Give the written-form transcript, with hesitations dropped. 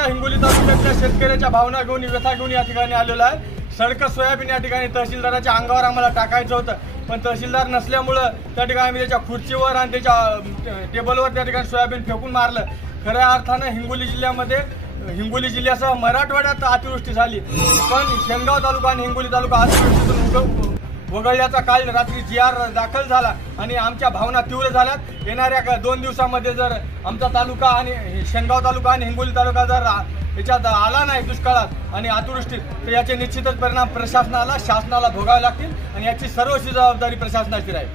सगळ्या हिंगोली तालुक्यातल्या शेतकऱ्याच्या भावना घेऊन व्यथा घेऊन या ठिकाणी आलेलो आहे। सडक सोयाबीन या ठिकाणी तहसीलदाराच्या अंगावर आम्हाला टाकायचं होतं, पण तहसीलदार नसल्यामुळं त्या ठिकाणी आम्ही त्याच्या खुर्चीवर आणि त्याच्या टेबलवर त्या ठिकाणी सोयाबीन फेकून मारलं। खऱ्या अर्थानं हिंगोली जिल्ह्यासह मराठवाड्यात अतिवृष्टी झाली, पण शेनगाव तालुका आणि हिंगोली तालुका अतिवृष्टीतून वगळल्याचा काल रात्री GR दाखल झाला आणि आमच्या भावना तीव्र झाल्यात। येणाऱ्या 2 दिवसामध्ये जर आमचा तालुका आणि शेनगाव तालुका आणि हिंगोली तालुका जर याच्यात आला नाही दुष्काळात आणि अतिवृष्टीत, तर याचे निश्चितच परिणाम प्रशासनाला शासनाला भोगावे लागतील आणि याची सर्वस्वी जबाबदारी प्रशासनाची राहील।